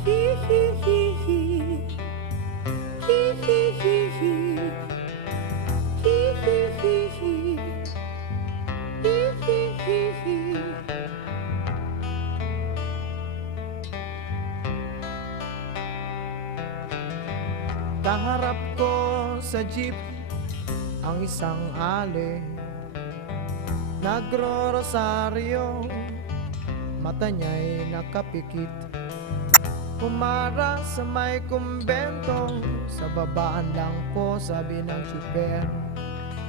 Hee hee hee hee. Hee hee hee hee. Hee hee hee hee. Hee hee hee hee. Kaharap ko sa jeep ang isang ali, nagro-rosaryo, mata niya'y nakapikit. Umara sa may kumbento, sa babaan lang po sabi ng tsuper,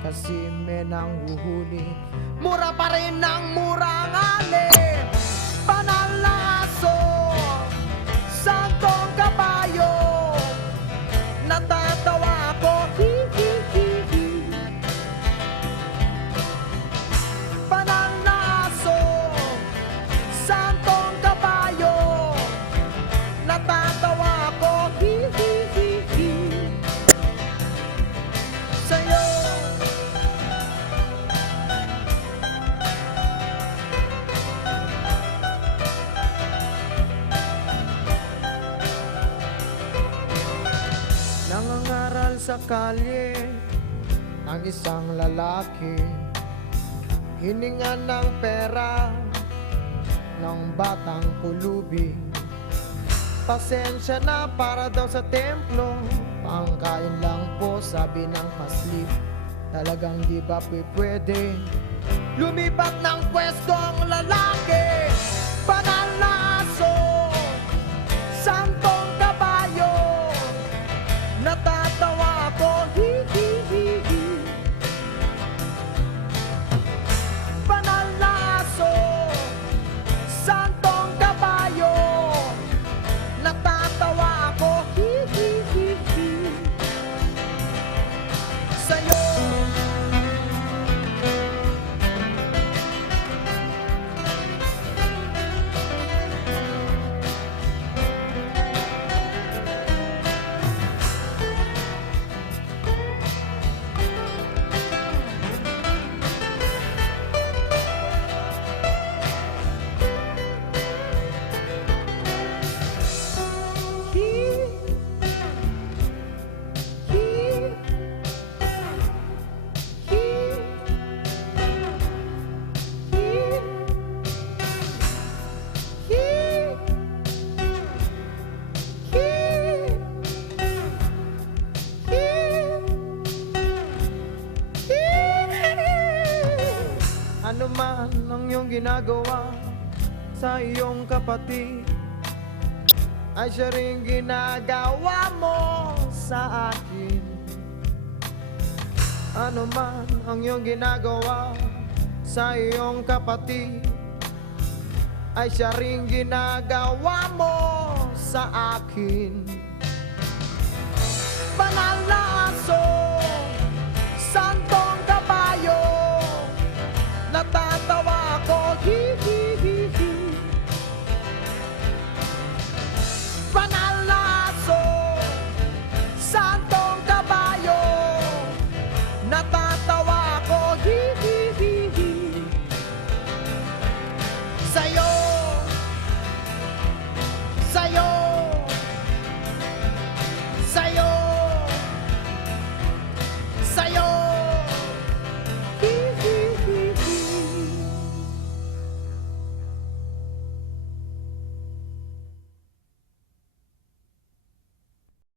kasi may nanghuhuli. Mura pa rin ng mura ang ali, banal na aso, santong kabayo. Natatawa ako, hee hee hee hee. Banal na aso, santong kabayo. Natatawa ako, hee hee hee hee. Sa'yo nangangaral sa kalye ang isang lalaki, hiningan ng pera ng batang pulubi. Pasensya na para daw sa templo, pangkain lang po sabi ng paslip. Talagang di ba pwede lumipat ng pwesto ang lalaki? Banal na aso, santong kabayo. Natatawa ako, hee hee hee hee. Banal na aso, santong kabayo. Natatawa ako, hee hee hee hee. Sa'yo ano man ang iyong ginagawa sa iyong kapatid, ay siya rin ginagawa mo sa akin. Ano man ang iyong ginagawa sa iyong kapatid, ay siya rin ginagawa mo sa akin.